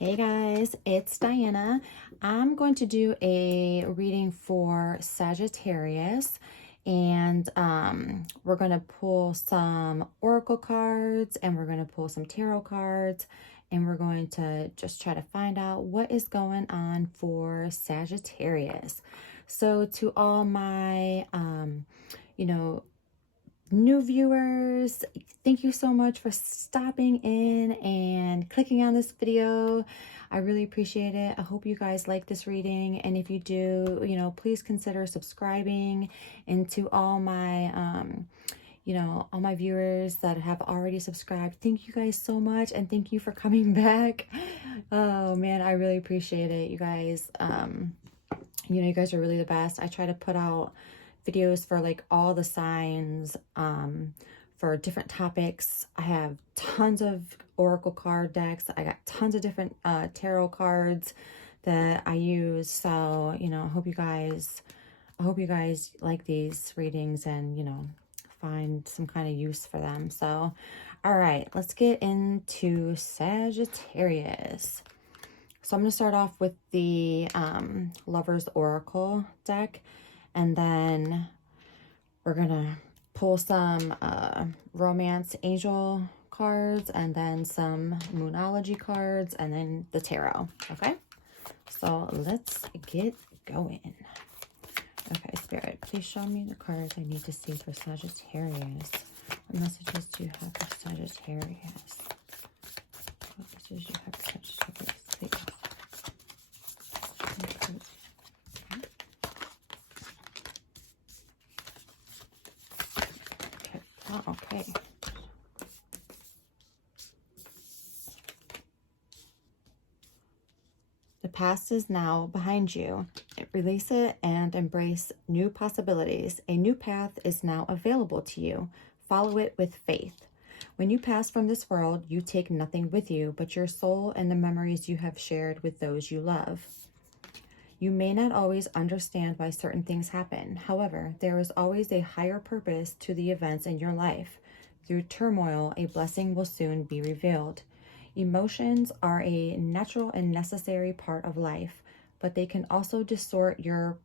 Hey guys, it's Diana. I'm going to do a reading for Sagittarius, and we're going to pull some oracle cards and we're going to pull some tarot cards, and we're going to just try to find out what is going on for Sagittarius. So to all my you know new viewers, thank you so much for stopping in and clicking on this video. I really appreciate it. I hope you guys like this reading, and if you do, please consider subscribing. And to all my all my viewers that have already subscribed, thank you guys so much, and thank you for coming back. Oh man, I really appreciate it, you guys. You guys are really the best. I try to put out videos for like all the signs for different topics. I have tons of oracle card decks. I got tons of different tarot cards that I use. So, I hope you guys like these readings and, find some kind of use for them. So, all right, let's get into Sagittarius. So I'm going to start off with the Lover's Oracle deck, and then we're going to pull some Romance Angel cards, and then some Moonology cards, and then the Tarot, okay? So let's get going. Okay, Spirit, please show me the cards I need to see for Sagittarius. What messages do you have for Sagittarius? What messages do you have for Sagittarius, please? Okay. Oh, okay. The past is now behind you. Release it and embrace new possibilities. A new path is now available to you. Follow it with faith. When you pass from this world, you take nothing with you but your soul and the memories you have shared with those you love. You may not always understand why certain things happen. However, there is always a higher purpose to the events in your life. Through turmoil, a blessing will soon be revealed. Emotions are a natural and necessary part of life, but they can also distort your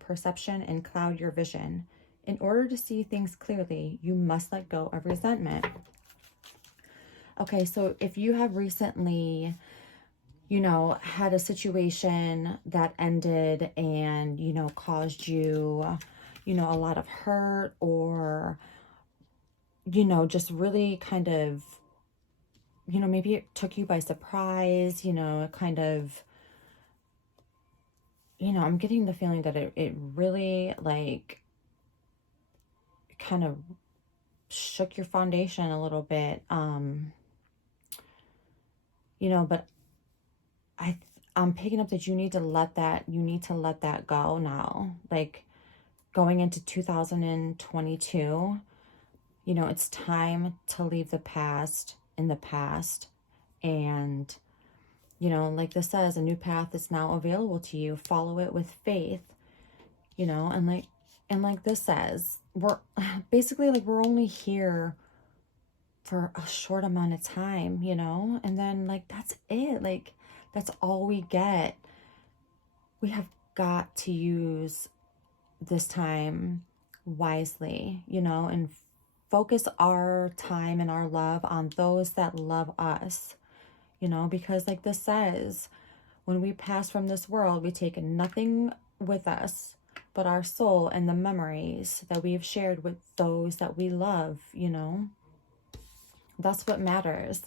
perception and cloud your vision. In order to see things clearly, you must let go of resentment. Okay, so if you have recently had a situation that ended and, caused you, a lot of hurt, or, just really kind of, maybe it took you by surprise, kind of, I'm getting the feeling that it really like kind of shook your foundation a little bit, but I'm picking up that you need to let that go now. Like going into 2022, it's time to leave the past in the past. And, like this says, a new path is now available to you. Follow it with faith, and like this says, we're basically like, we're only here for a short amount of time, and then like, that's it. Like, that's all we get. We have got to use this time wisely, and focus our time and our love on those that love us, because like this says, when we pass from this world, we take nothing with us but our soul and the memories that we've shared with those that we love, That's what matters.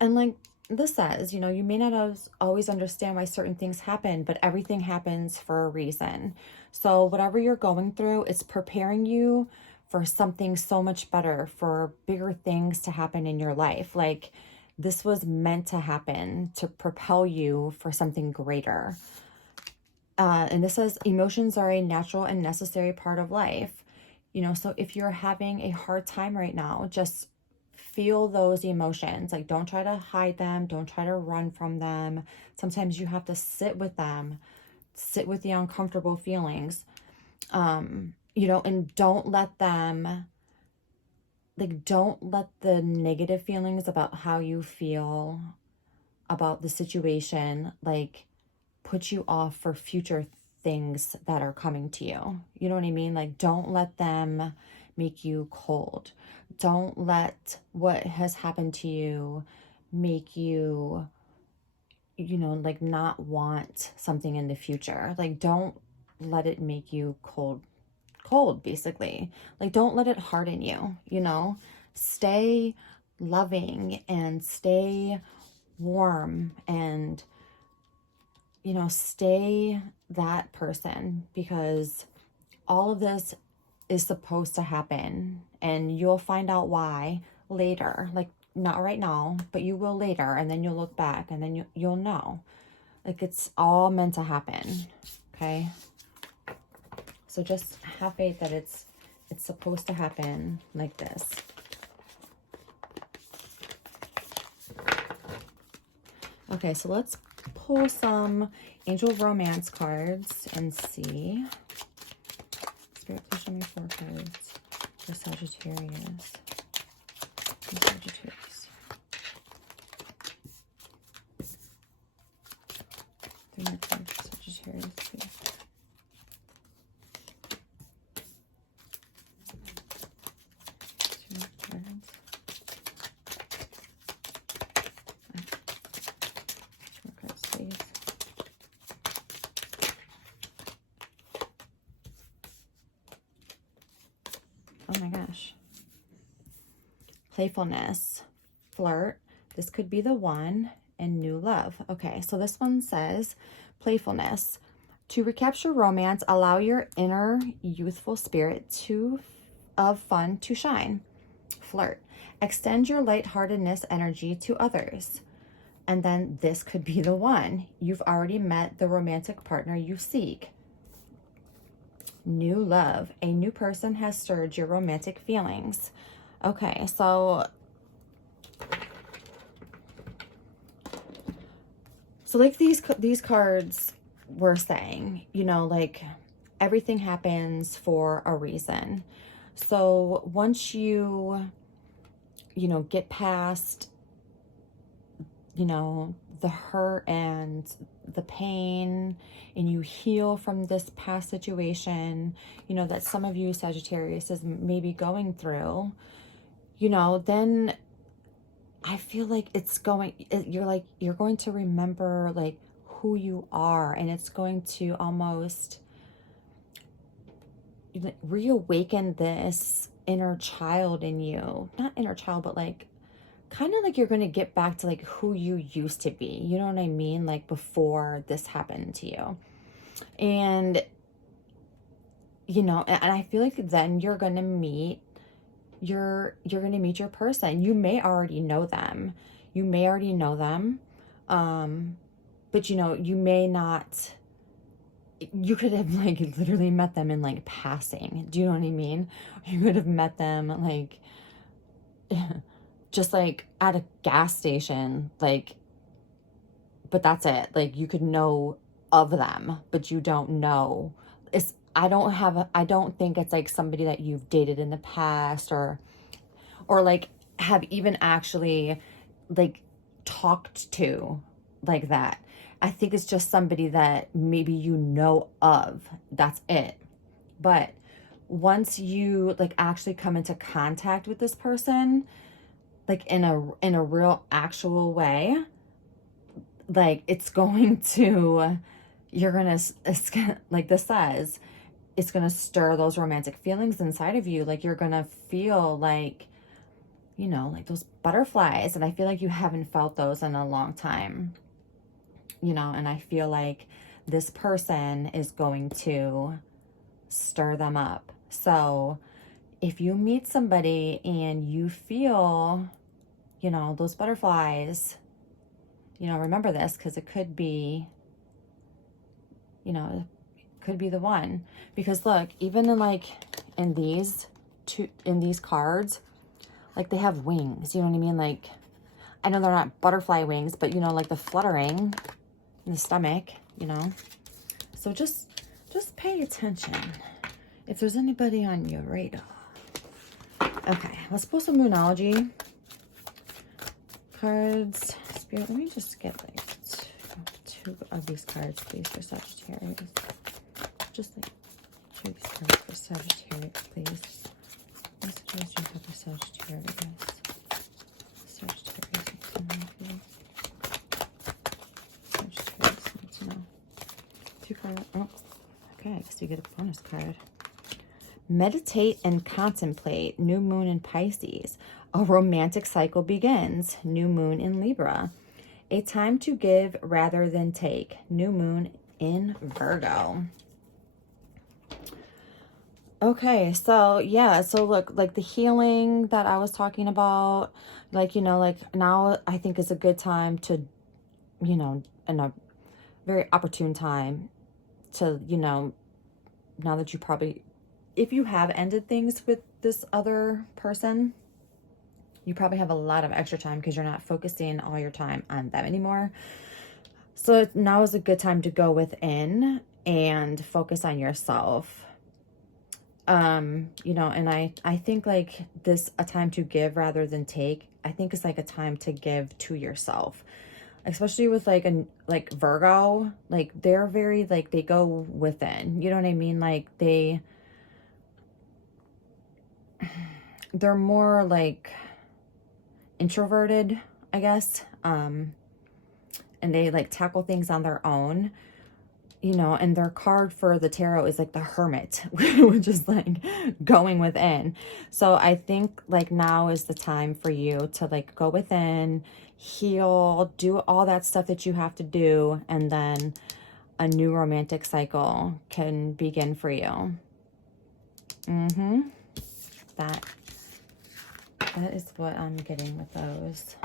And like this says, you may not always understand why certain things happen, but everything happens for a reason. So whatever you're going through, it's preparing you for something so much better, for bigger things to happen in your life. Like this was meant to happen to propel you for something greater. And this says emotions are a natural and necessary part of life. So if you're having a hard time right now, just feel those emotions. Like, don't try to hide them. Don't try to run from them. Sometimes you have to sit with them, sit with the uncomfortable feelings, and don't let them, like, don't let the negative feelings about how you feel about the situation, like put you off for future things that are coming to you. You know what I mean? Like, don't let them make you cold. Don't let what has happened to you make you, you know, like not want something in the future. Like, don't let it make you cold, basically. Like, don't let it harden you, you know? Stay loving and stay warm and, you know, stay that person, because all of this is supposed to happen and you'll find out why later. Like, not right now, but you will later, and then you'll look back and then you'll know. Like, it's all meant to happen, okay? So just have faith that it's supposed to happen like this. Okay, so let's pull some angel romance cards and see. Spirit, please show me 4 cards for Sagittarius. Sagittarius. 3 more cards for Sagittarius, please. Oh my gosh. Playfulness, flirt. This could be the one, and new love. Okay, so this one says playfulness. To recapture romance, allow your inner youthful spirit of fun to shine. Flirt. Extend your lightheartedness energy to others. And then this could be the one. You've already met the romantic partner you seek. New love. A new person has stirred your romantic feelings. Okay, so like these cards were saying, you know, like everything happens for a reason. So once you know, get past, you know, the hurt and the pain, and you heal from this past situation, you know, that some of you Sagittarius is maybe going through, you know, then I feel like you're going to remember like who you are, and it's going to almost reawaken this inner child in you. Not inner child, but like kind of like you're going to get back to like who you used to be. You know what I mean? Like before this happened to you. And, you know, and I feel like then you're going to meet your person. You may already know them. But you know, you may not, you could have like literally met them in like passing. Do you know what I mean? You could have met them like just like at a gas station, like, but that's it. Like you could know of them, but you don't know. I don't think it's like somebody that you've dated in the past or like have even actually like talked to like that. I think it's just somebody that maybe you know of. That's it. But once you like actually come into contact with this person, like in a real actual way, like it's gonna like this says, it's gonna stir those romantic feelings inside of you. Like you're gonna feel like, you know, like those butterflies, and I feel like you haven't felt those in a long time, you know, and I feel like this person is going to stir them up. So if you meet somebody and you feel, you know, those butterflies, you know, remember this, because it could be, you know, it could be the one. Because look, even in these cards, like they have wings, you know what I mean? Like, I know they're not butterfly wings, but you know, like the fluttering in the stomach, you know? So just pay attention if there's anybody on your radar. Okay, let's pull some Moonology cards. Spirit, let me just get like two of these cards, please, for Sagittarius. Just like two of these cards for Sagittarius, please. Messages you have for Sagittarius. Sagittarius needs to know, please. Sagittarius needs to know. Two cards. Oh, okay, so you get a bonus card. Meditate and contemplate. New moon in Pisces. A romantic cycle begins. New moon in Libra. A time to give rather than take. New moon in Virgo. Okay, so yeah, so look, like the healing that I was talking about, like, you know, like now I think is a good time to, you know, in a very opportune time to, you know, now that you probably, if you have ended things with this other person, you probably have a lot of extra time because you're not focusing all your time on them anymore. So now is a good time to go within and focus on yourself. You know, and I think like this, a time to give rather than take, I think it's like a time to give to yourself, especially with like like Virgo, like they're very, like they go within, you know what I mean? Like they're more like introverted, I guess. And they like tackle things on their own. You know, and their card for the tarot is like the Hermit, which is like going within. So I think like now is the time for you to like go within, heal, do all that stuff that you have to do, and then a new romantic cycle can begin for you. That is what I'm getting with those.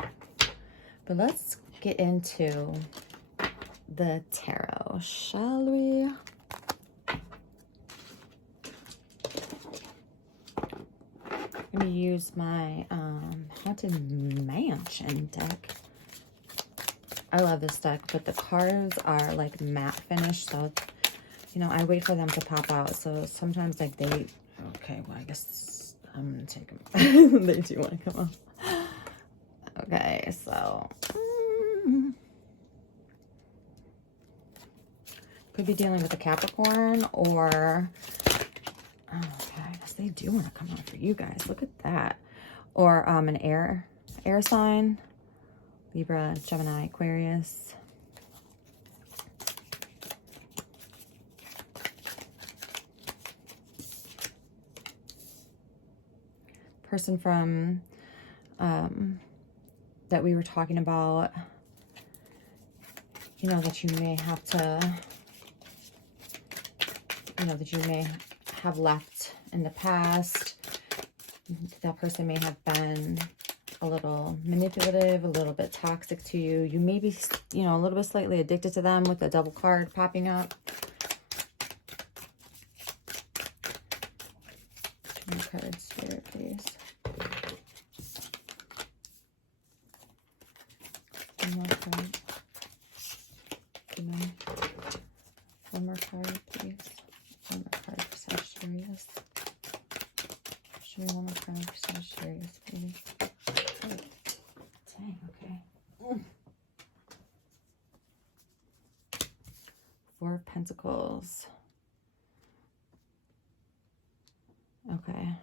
But let's get into the tarot, shall we? I'm going to use my Haunted Mansion deck. I love this deck, but the cards are like matte finish, so, you know, I wait for them to pop out. So sometimes like they, okay, well, I guess I'm going to take them. They do want to come off. Okay, so... could be dealing with a Capricorn or, oh, okay, I guess they do want to come out for you guys. Look at that. Or an air sign, Libra, Gemini, Aquarius. Person from, that we were talking about, you know, that you may have to, you know, that you may have left in the past. That person may have been a little manipulative, a little bit toxic to you. You may be, you know, a little bit slightly addicted to them with the double card popping up. Two more cards, Spirit, please. One more card. One more card, please. One more card for Sagittarius. Show me one more card for Sagittarius, please. Oh, dang, okay. Four of Pentacles. Okay.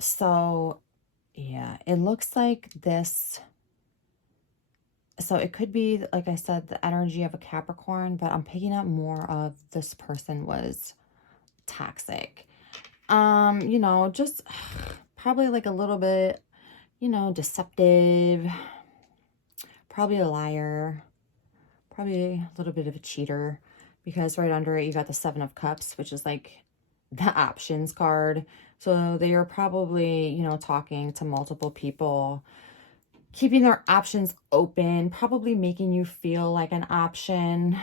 So, yeah, it looks like this. So it could be, like I said, the energy of a Capricorn, but I'm picking up more of this person was toxic. You know, just probably like a little bit, you know, deceptive, probably a liar, probably a little bit of a cheater, because right under it, you got the Seven of Cups, which is like the options card. So they are probably, you know, talking to multiple people, keeping their options open, probably making you feel like an option.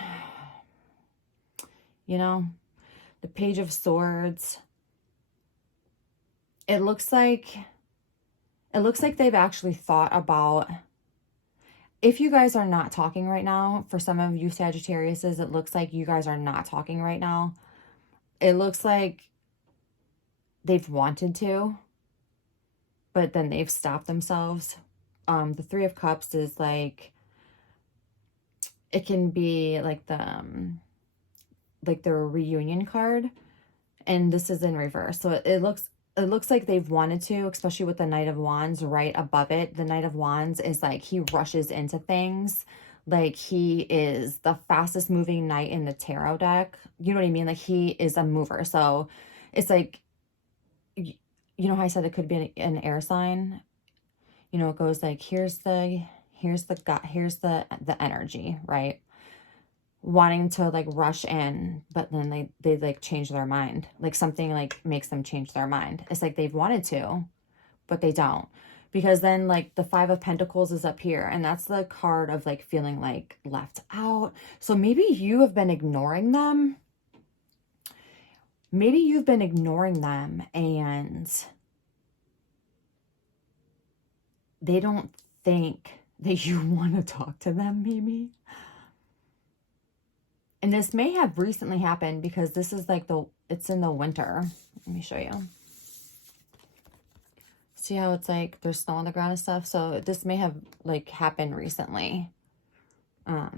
You know, the Page of Swords. It looks like they've actually thought about if you guys are not talking right now, for some of you Sagittariuses, it looks like you guys are not talking right now. It looks like they've wanted to, but then they've stopped themselves. The Three of Cups is like, it can be like the reunion card, and this is in reverse. So it looks like they've wanted to, especially with the Knight of Wands right above it. The Knight of Wands is like, he rushes into things. Like, he is the fastest moving knight in the tarot deck. You know what I mean? Like, he is a mover. So it's like, you know how I said it could be an air sign? You know, it goes like, here's the energy, right? Wanting to like rush in, but then they like change their mind. Like, something like makes them change their mind. It's like they've wanted to, but they don't. Because then like the Five of Pentacles is up here, and that's the card of like feeling like left out. So maybe you have been ignoring them. Maybe you've been ignoring them and they don't think that you want to talk to them, maybe. And this may have recently happened because this is like it's in the winter. Let me show you. See how it's like there's snow on the ground and stuff? So this may have like happened recently. Or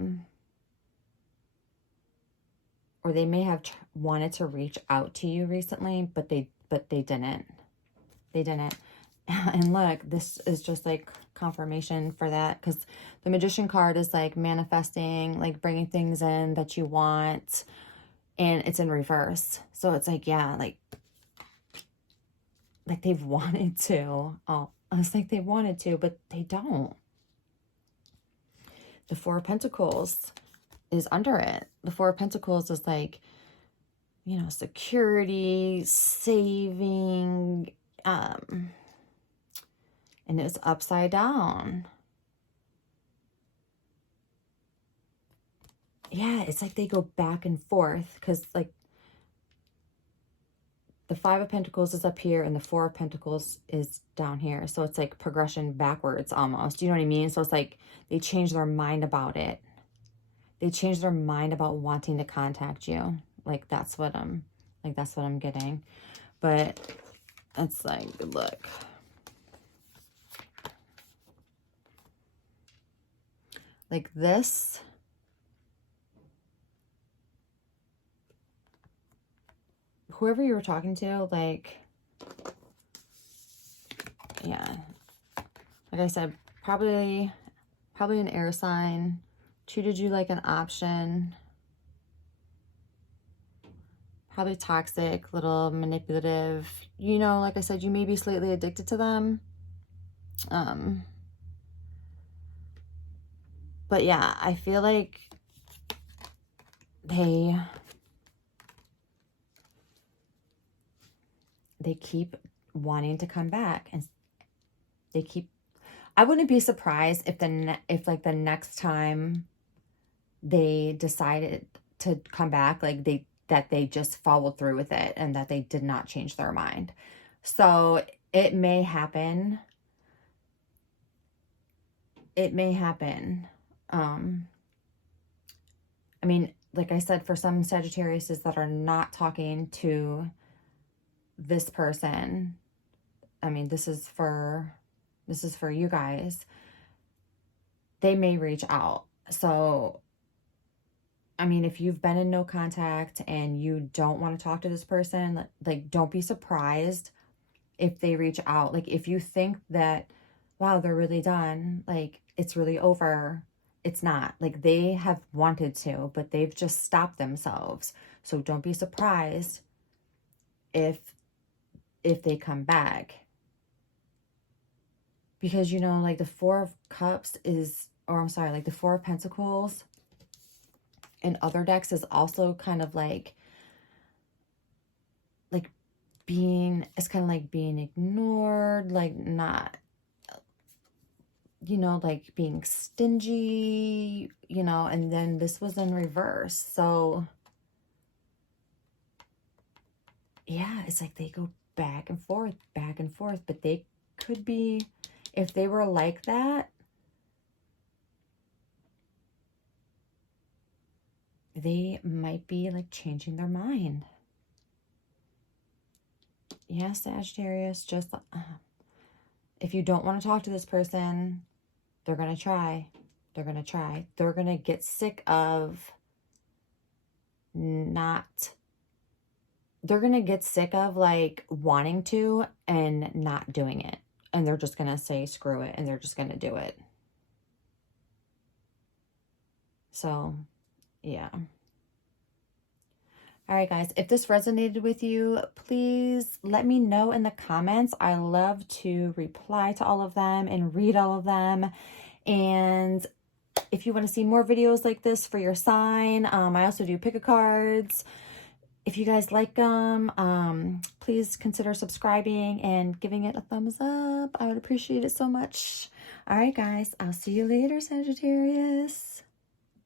they may have wanted to reach out to you recently, but they didn't. They didn't. And look, this is just like confirmation for that, because the Magician card is like manifesting, like bringing things in that you want, and it's in reverse. So it's like, yeah, like they've wanted to. Oh, it's like they wanted to, but they don't. The Four of Pentacles is under it. The Four of Pentacles is like, you know, security, saving, and it's upside down. Yeah, it's like they go back and forth, because like the Five of Pentacles is up here and the Four of Pentacles is down here. So it's like progression backwards almost. You know what I mean? So it's like they change their mind about it. They change their mind about wanting to contact you. Like, that's what I'm getting. But it's like, look. Like this. Whoever you were talking to, like, yeah. Like I said, probably an air sign. Treated you like an option. Probably toxic, little manipulative. You know, like I said, you may be slightly addicted to them. But yeah, I feel like they keep wanting to come back, and they keep, I wouldn't be surprised if like the next time they decided to come back, like that they just followed through with it and that they did not change their mind. So it may happen. It may happen. I mean, like I said, for some Sagittariuses that are not talking to this person, I mean, this is for you guys. They may reach out. So, I mean, if you've been in no contact and you don't want to talk to this person, like, don't be surprised if they reach out. Like, if you think that, wow, they're really done, like, it's really over, it's not. Like, they have wanted to, but they've just stopped themselves. So don't be surprised if they come back. Because, you know, like the Four of Cups is, or I'm sorry, like the Four of Pentacles in other decks is also kind of like being, it's kind of like being ignored, like not, you know, like being stingy, you know, and then this was in reverse. So yeah, it's like they go back and forth, but they could be, if they were like that, they might be like changing their mind. Yeah, Sagittarius, just if you don't want to talk to this person, they're going to try. They're going to try. They're going to get sick of they're going to get sick of like wanting to and not doing it. And they're just going to say, screw it. And they're just going to do it. So, yeah. All right, guys, if this resonated with you, please let me know in the comments. I love to reply to all of them and read all of them. And if you want to see more videos like this for your sign, I also do pick-a-cards. If you guys like them, please consider subscribing and giving it a thumbs up. I would appreciate it so much. All right, guys, I'll see you later, Sagittarius.